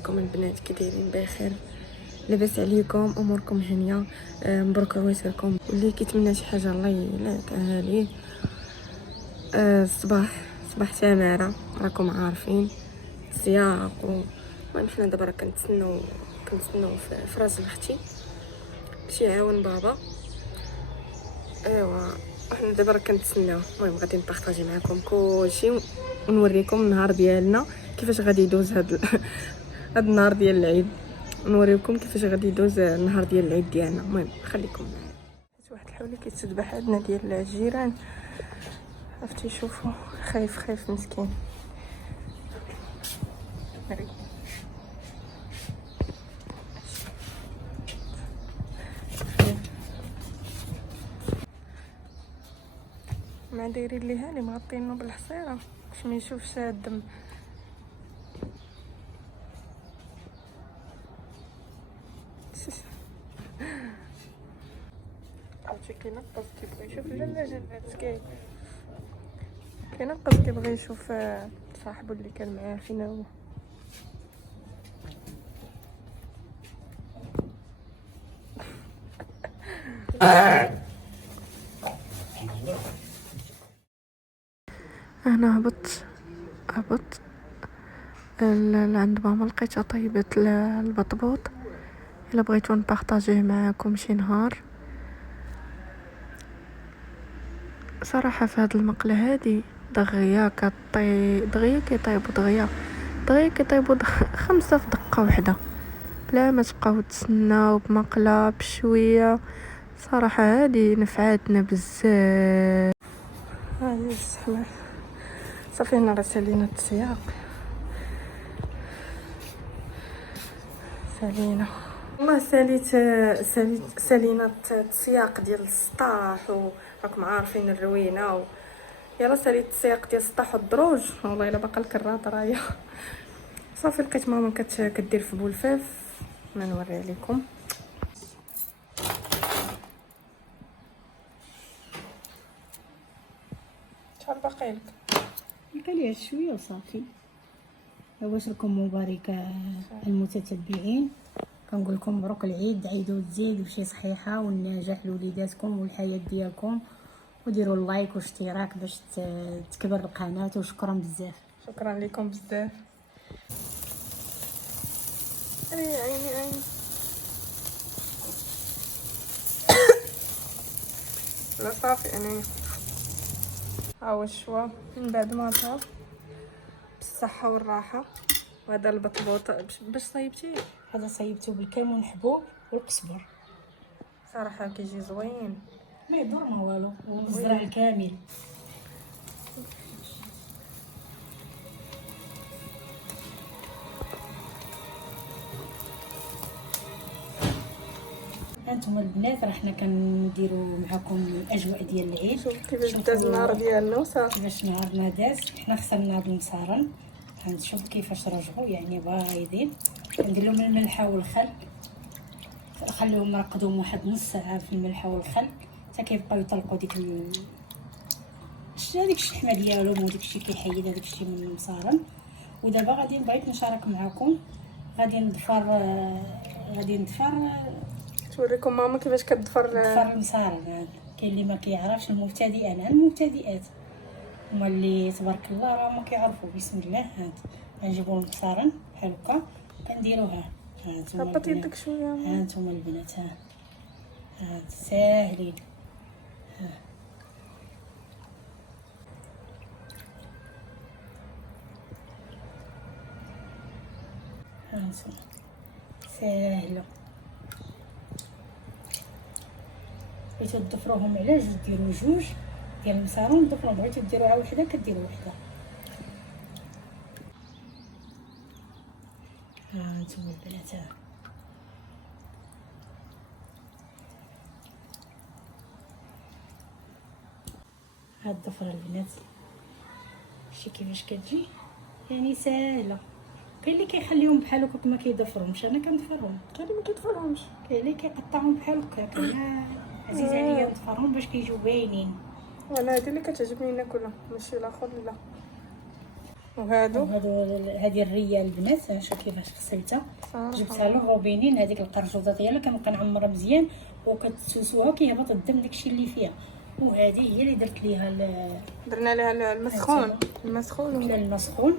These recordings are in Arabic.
عليكم البنات؟ كي دايرين؟ بخير؟ لاباس عليكم؟ اموركم هانيه؟ مبروك عواشركم. واللي كيتمنى شي حاجه الله يلاقيها ليه. صباح تماره، راكم عارفين السياق. المهم حنا دابا راه كنتسناو في راس اختي شي يعاون بابا. ايوا حنا دابا راه كنتسناو. المهم غادي نبارطاجي معكم كلشي ونوريكم النهار ديالنا كيفاش غادي يدوز هاد النهار ديال العيد. نوريكم كيفاش غادي يدوز النهار ديال العيد ديالنا. المهم خليكم معايا. واحد الحوله كيتذبح عندنا ديال الجيران، عرفتي؟ شوفوا خايف مسكين. ما دايرين ليها لي مغطينو بالحصيره باش ما يشوفش الدم. عرفتي كينقص كيبغي يشوف لا جنات كينقص كيبغي يشوف صاحبو اللي كان معاه فينا هو. انا هبط عند ماما، لقيتها طيبت البطبوط. الا بغيتو نبارطاجيه معاكم شي نهار. صراحه في هاد المقله هادي دغيا كيطيبوا 5 في دقه واحده بلا ما تبقاو تسناو بمقله بشويه. صراحه هادي نفعاتنا بزاف. هاي الزحمه صافي. هنا راه سالينا السياق، والله سالينا السياق ديال السطاح، وراكم عارفين الروينه يلا ساليت السياق ديال السطاح والدروج. والله الا باقا الكراط راهي. صافي لقيت ماما كدير في بولفاف. ما نوري لكم. شحال باقي لك؟ باقي لي شويه وصافي. عواشركم مباركه المتتبعين. كنقول لكم مبروك العيد، عيدوا تزيد بشي صحيحه والنجاح لوليداتكم والحياه ديالكم. وديروا اللايك واشتراك باش تكبر القناه. وشكرا بزاف. شكرا لكم بزاف. عيني لا صافي انا هاو الشوا من بعد ما طاب بالصحه والراحه. وهذا البطبوط باش صايبتيه؟ هذا صايبته بالكمون حبوب والقزبر. صراحه كيجي زوين، ما يضر ما والو، والزرع الكامل. هانتوما البنات راه حنا كنديروا معكم الاجواء ديال العيد. شوف كيفاش داز النهار ديالنا وصافي. كيفاش نهارنا داز. حنا غسلنا بالمصارن، هانشوف كيفاش رجعوا يعني بايضين. كندير لهم الملحه والخل، خليهم مرقدهم واحد نص ساعه في الملحه والخل حتى كيبقاو يطلقوا ديك هذيك الشحمه ديالهم، وديك الشيء كيحيد هذاك الشيء من المصارن. ودابا غادي بغيت نشارك معكم. غادي نضفر توريكم ماما كيفاش كتضفر المصارن. كاين اللي ما كيعرفش، المبتدئات هما اللي تبارك الله راه ما كيعرفوا. بسم الله. غنجيبوا المصارن بحال هكا كنديروها. هبط يدك شويه. هانتوما البنات ساهلين. هانتوما ساهله. بغيتو تضفروهم على جوج ديروا جوج ديال المصارون ضفروهم. بغيتو ديروها وحده كديروا وحده. هانتوما البنات هاد الضفره البنات شتي كيفاش كتجي يعني ساهله. كاين اللي كيخليهم بحال هكا ما كيضفرهمش، انا كنضفرهم. كاين اللي ما كيضفرهمش، كاين اللي كيقطعهم بحال هكا. انا عزيز عليا نضفرهم باش كيجيو باينين. وانا هذه اللي كتعجبني ناكلها ماشي الاخر. لا وهادو هذه الريه البنات شوف كيفاش غسلتها. صراحة. جبتها للروبينين هذيك القرجوطه ديالها كنبقى نعمرها مزيان وكتسوسوها كيهبط الدم داكشي اللي فيها. وهذه هي اللي درت ليها درنا ليها المسخون ولا المسخون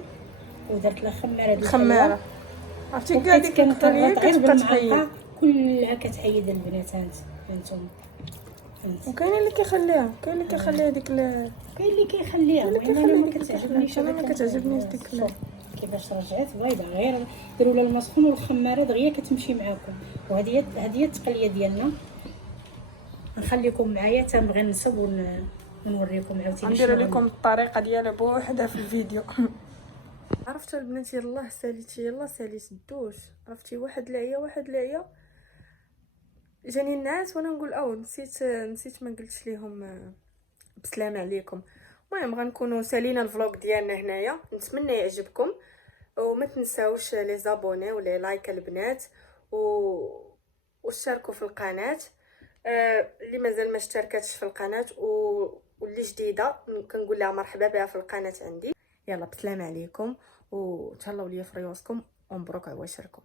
ودرت لها خماره الخماره. عرفتي كاع ديك الخليه كتبقى تحيد كلها كتحيد البنات. هانتوما وكاين اللي كيخليها ديك كاين اللي كيخليها انا ما كتعجبنيش. انا ما كتعجبنيش ديك كيفاش رجعت بايضه غير ديروا لها المسخون والخماره دغيا كتمشي معاكم. وهذه هي التقليه ديالنا. نخليكم معايا حتى نبغي نصب ونوريكم عاوتاني. ندير لكم الطريقه ديالها بوحدها في الفيديو. عرفتوا البنات يلاه ساليت الدوش. عرفتي واحد العيا جاني الناس وانا نقول نسيت ما قلتش ليهم بسلام عليكم. المهم غنكونوا سالينا الفلوق ديالنا هنايا. نتمنى يعجبكم وما تنساوش لي زابوني ولا لايك البنات واشتركوا في القناه. اللي مازال ما اشتركتش في القناه واللي جديده كنقول لها مرحبا بها في القناه عندي. يلا بسلام عليكم وتهلاو ليا في ريوسكم ومبروك عواشركم.